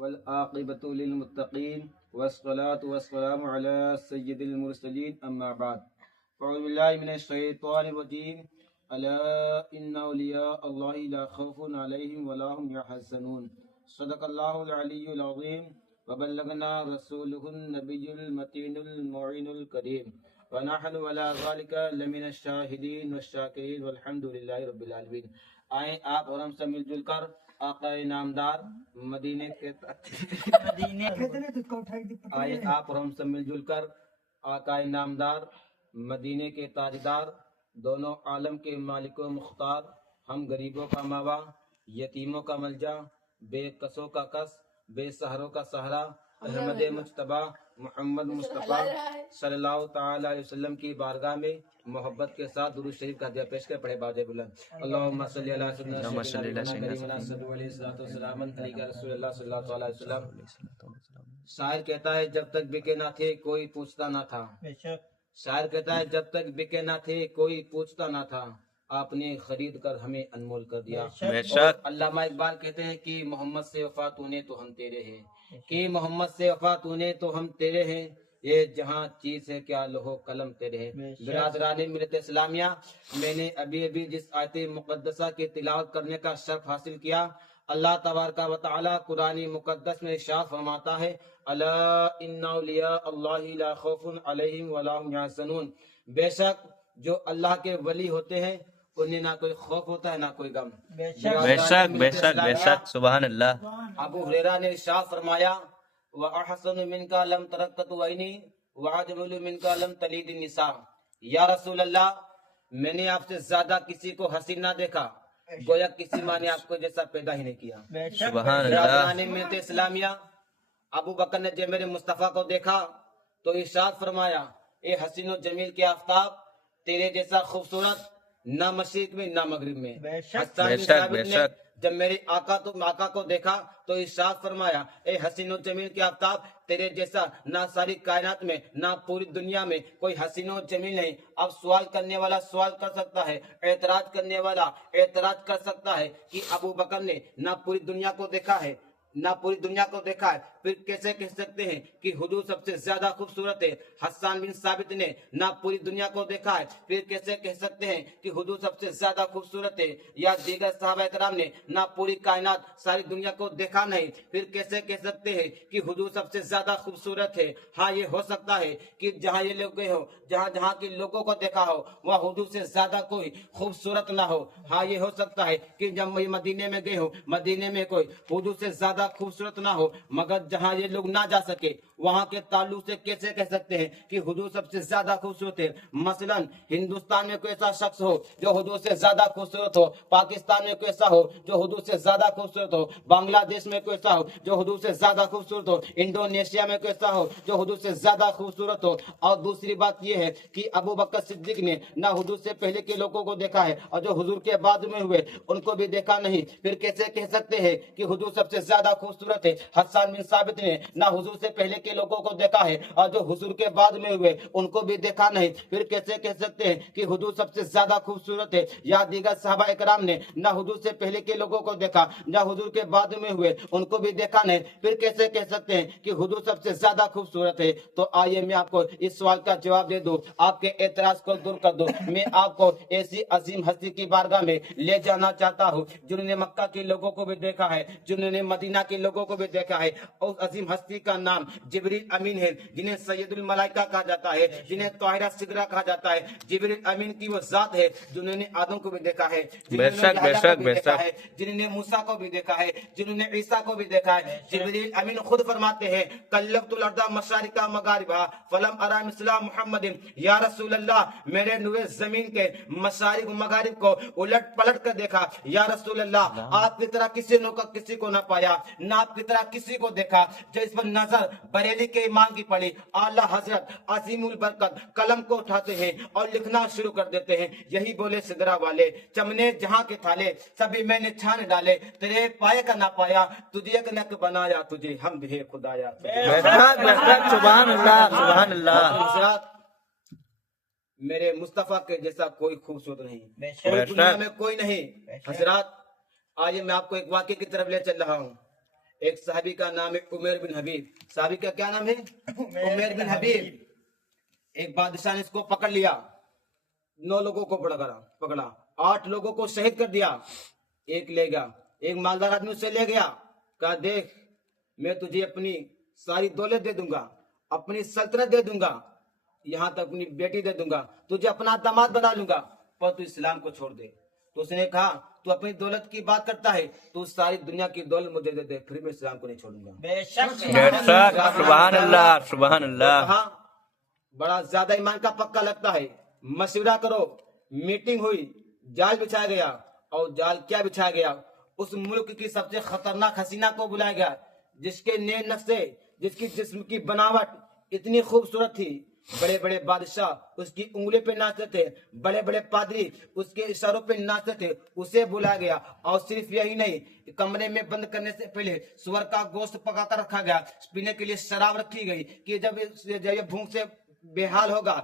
والعاقبۃ للمتقین والصلاة والسلام علی سید المرسلین اما بعد اعوذ باللہ من الشیطان الرجیم الا ان اولیاء اللہ لا خوف علیہم ولا هم یحزنون صدق اللہ العلی العظیم وبلغنا رسولہ النبی المتین المعین الکریم ونحن ولا ذلك لمن الشاہدین والشاکرین والحمد للہ رب العالمین۔ آئیں آپ اور ہم سے مل جل کر آقا نامدار مدینے کے آئے آپ اور ہم سے مل جل کر آقا نامدار مدینے کے تاجدار دونوں عالم کے مالک و مختار، ہم غریبوں کا ماوا، یتیموں کا ملجا، بے کسوں کا کس، بے سہروں کا سہرا، احمد مجتبیٰ محمد مصطفیٰ صلی اللہ تعالی علیہ وسلم کی بارگاہ میں محبت کے ساتھ درود شریف کا ہدیہ پیش کر پڑھے باجے بلند اللہم صلی علی سیدنا رسول اللہ صلی اللہ علیہ وسلم۔ شاعر کہتا ہے جب تک بکے نہ تھے کوئی پوچھتا نہ تھا، شاعر کہتا ہے جب تک بکے نہ تھے کوئی پوچھتا نہ تھا، آپ نے خرید کر ہمیں انمول کر دیا۔ اور علامہ اقبال کہتے ہیں کہ محمد سے وفا تو نے تو ہم تیرے ہیں، کہ محمد سے وفا تو نے تو ہم تیرے ہیں، یہ جہاں چیز ہے کیا لوہو قلم تیرے ہیں۔ برادران ملت اسلامیہ، میں نے ابھی جس آیت مقدسہ کی تلاوت کرنے کا شرف حاصل کیا، اللہ تبارک و تعالی قرآن مقدس میں ارشاد فرماتا ہے الا ان اولیاء اللہ لا خوف علیہم ولا هم یحزنون، بے شک جو اللہ کے ولی ہوتے ہیں انہیں نہ کوئی خوف ہوتا ہے نہ کوئی غم۔ بے شک بے شک بے شک سبحان اللہ۔ ابو ہریرہ نے ارشاد فرمایا وَأَحْسَنُ مِنْكَ لَمْ تَرَقَّتُ عَيْنِي وَأَجْمَلُ مِنْكَ لَمْ تَلِدِ النِّسَاء، یا رسول اللہ میں نے آپ سے زیادہ کسی کو حسین نہ دیکھا، گویا کسی ماں نے آپ کو جیسا پیدا ہی نہیں کیا۔ سبحان اللہ۔ برادران ملت اسلامیہ، ابو بکر نے جب میرے مصطفیٰ کو دیکھا تو ارشاد فرمایا اے حسین و جمیل کے آفتاب، تیرے جیسا خوبصورت نہ مشرق میں نہ مغرب میں۔ حسان بن ثابت نے جب میرے آقا کو دیکھا تو ارشاد فرمایا اے حسین و جمیل کے آفتاب، تیرے جیسا نہ ساری کائنات میں نہ پوری دنیا میں کوئی حسین و جمیل نہیں۔ اب سوال کرنے والا سوال کر سکتا ہے، اعتراض کرنے والا اعتراض کر سکتا ہے کہ ابو بکر نے نہ پوری دنیا کو دیکھا ہے پھر کیسے کہہ سکتے ہیں کہ حضور سب سے زیادہ خوبصورت ہے؟ حسان بن ثابت نے نہ پوری دنیا کو دیکھا ہے پھر کیسے کہہ سکتے ہیں کہ حضور سب سے زیادہ خوبصورت ہے؟ یا دیگر صحابہ کرام نے نہ پوری کائنات ساری دنیا کو دیکھا نہیں پھر کیسے کہہ سکتے ہیں کہ حضور سب سے زیادہ خوبصورت ہے؟ ہاں یہ ہو سکتا ہے کہ جہاں یہ لوگ گئے ہو، جہاں کے لوگوں کو دیکھا ہو وہاں حضور سے زیادہ کوئی خوبصورت نہ ہو۔ ہاں یہ ہو سکتا ہے کہ جب مدینے میں گئے ہو مدینے میں کوئی حضور سے زیادہ خوبصورت نہ ہو، مگر جہاں یہ لوگ نہ جا سکے وہاں کے تعلق سے کیسے کہہ سکتے ہیں کہ حضور سب سے زیادہ خوبصورت ہے؟ مثلا ہندوستان میں کوئی ایسا شخص ہو جو حضور سے زیادہ خوبصورت ہو، پاکستان میں کوئی ایسا ہو جو حضور سے زیادہ خوبصورت ہو، بنگلہ دیش میں کوئی ایسا ہو جو حضور سے زیادہ خوبصورت ہو، انڈونیشیا میں کوئی ایسا ہو جو حضور سے زیادہ خوبصورت ہو۔ اور دوسری بات یہ ہے کہ ابو بکر صدیق نے نہ حضور سے پہلے کے لوگوں کو دیکھا ہے اور جو حضور کے بعد میں ہوئے ان کو بھی دیکھا نہیں، پھر کیسے کہہ سکتے ہیں کہ حضور سب سے زیادہ خوبصورت ہے؟ حسان بن ثابت نے نہ حضور سے پہلے کے لوگوں کو دیکھا ہے اور جو حضور کے بعد میں ہوئے ان کو بھی دیکھا نہیں، پھر کیسے کہہ سکتے ہیں کہ حضور سب سے زیادہ خوبصورت ہے؟ یا دیگر صحابہ اکرام نے نہ حضور سے پہلے کے لوگوں کو دیکھا نہ حضور کے بعد میں ہوئے ان کو بھی دیکھا نہیں، پھر کیسے کہہ سکتے ہیں کہ حضور سب سے زیادہ خوبصورت ہے؟ تو آئیے میں آپ کو اس سوال کا جواب دے دوں، آپ کے اعتراض کو دور کر دوں۔ میں آپ کو ایسی عظیم ہستی کی بارگاہ میں لے جانا چاہتا ہوں جنہوں نے مکہ کے لوگوں کو بھی دیکھا ہے، جنہوں نے مدینہ کے لوگوں کو بھی دیکھا ہے۔ اس عظیم ہستی کا نام جبریل امین ہے، جنہیں سید الملائکہ کہا جاتا ہے، جنہیں طاہرہ صغریٰ کہا جاتا ہے۔ جبریل امین کی وہ ذات ہے جنہوں نے آدم کو بھی دیکھا ہے، جنہوں نے موسیٰ کو بھی دیکھا ہے، جنہوں نے عیسیٰ کو بھی دیکھا ہے۔ جبریل امین خود فرماتے ہیں کلبت الارض مشارقہ مغاربہ فلم ارى مثل محمد، یا رسول اللہ میں نے نور زمین کے مشارق و مغارب کو الٹ پلٹ کر دیکھا، یا رسول اللہ آپ کی طرح کسی کو نہ پایا، نہ آپ کی طرح کسی کو دیکھا۔ جو اس پر نظر بریلی کے امام کی پڑی، اعلیٰ حضرت عظیم البرکت قلم کو اٹھاتے ہیں اور لکھنا شروع کر دیتے ہیں، یہی بولے سدرا والے چمنے جہاں کے تھالے سبھی میں نے چھان ڈالے، تیرے پائے کا نہ پایا تجھے ایک نک بنایا، تجھے حمد ہے خدایا۔ سبحان اللہ سبحان اللہ۔ میرے مصطفیٰ کے جیسا کوئی خوبصورت نہیں، دنیا میں کوئی نہیں۔ حضرات آئیے میں آپ کو ایک واقعے کی طرف لے چل رہا ہوں۔ ایک صحابی کا نام ہے عمیر بن حبیب. صحابی کا کیا نام ہے؟ عمیر بن حبیب. ایک بادشاہ نے اس کو پکڑ لیا, 9 لوگوں کو پکڑا, 8 لوگوں کو شہید کر دیا, ایک لے گیا. ایک مالدار آدمی اسے لے گیا, کہا دیکھ میں تجھے اپنی ساری دولت دے دوں گا, اپنی سلطنت دے دوں گا, یہاں تک اپنی بیٹی دے دوں گا, تجھے اپنا داماد بنا لوں گا, پر تو اسلام کو چھوڑ دے. تو اس نے کہا تو اپنی دولت کی بات کرتا ہے, تو ساری دنیا کی دولت مجھے دے دے, پھر میں اسلام کو نہیں چھوڑوں گا. بے شک سبحان اللہ سبحان اللہ. کہا بڑا زیادہ ایمان کا پکا لگتا ہے, مشورہ کرو. میٹنگ ہوئی, جال بچھایا گیا, اور جال کیا بچھایا گیا؟ اس ملک کی سب سے خطرناک حسینہ کو بلایا گیا, جس کے نئے نقشے, جس کی جسم کی بناوٹ اتنی خوبصورت تھی. بڑے بڑے بادشاہ اس کی انگلی پہ ناچتے تھے, بڑے بڑے پادری اس کے اشاروں پہ ناچتے تھے. اسے بلایا گیا, اور صرف یہی نہیں, کمرے میں بند کرنے سے پہلے سور کا گوشت پکا کر رکھا گیا, پینے کے لیے شراب رکھی گئی کہ جب یہ بھوک سے بے حال ہوگا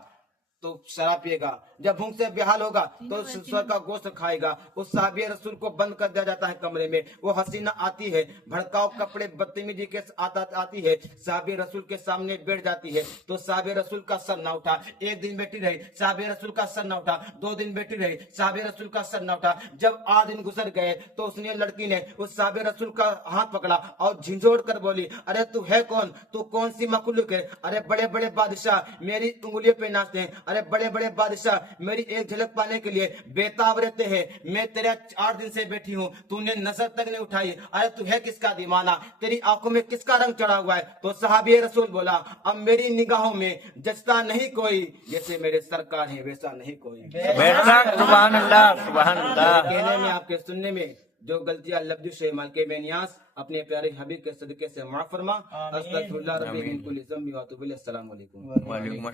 تو شراب پیے گا, جب بھوک سے بے حال ہوگا تو سور کا گوشت کھائے گا. اس صحابی رسول کو بند کر دیا جاتا ہے کمرے میں. وہ حسینہ آتی ہے, بھڑکاؤ کپڑے بدتمیزی کے آتی ہے, صحابی رسول کے سامنے بیٹھ جاتی ہے. تو صحابی رسول کا سر نہ اٹھا, 1 دن بیٹھی رہی, صحابی رسول کا سر نہ اٹھا, 2 دن بیٹھی رہی, صحابی رسول کا سر نہ اٹھا. جب 8 دن گزر گئے تو اس نے لڑکی نے اس صحابی رسول کا ہاتھ پکڑا اور جھنجھوڑ کر بولی, ارے تو ہے کون, تو کون سی مخلوق ہے؟ ارے بڑے بڑے بادشاہ میری انگلیوں پہ ناچتے ہیں, ارے بڑے بڑے بادشاہ میری ایک جھلک پانے کے لیے بےتاب رہتے ہیں. میں تیرے 8 دن سے بیٹھی ہوں, تو نے نظر تک نہیں اٹھائی. ارے تو ہے کس کا دیوانہ, تیری آنکھوں میں کس کا رنگ چڑھا ہوا ہے؟ تو صحابی رسول بولا, اب میری نگاہوں میں جچتا نہیں کوئی, جیسے میرے سرکار ہیں ویسا نہیں کوئی. بے شک سبحان اللہ سبحان اللہ. کہنے میں, آپ کے سننے میں جو غلطیاں لفظ شیمال کے بے نیاز, اپنے پیارے حبیب کے صدقے سے معاف فرما. استغفر اللہ ربی من کل ذنب و اتوب الیہ. السلام علیکم. وعلیکم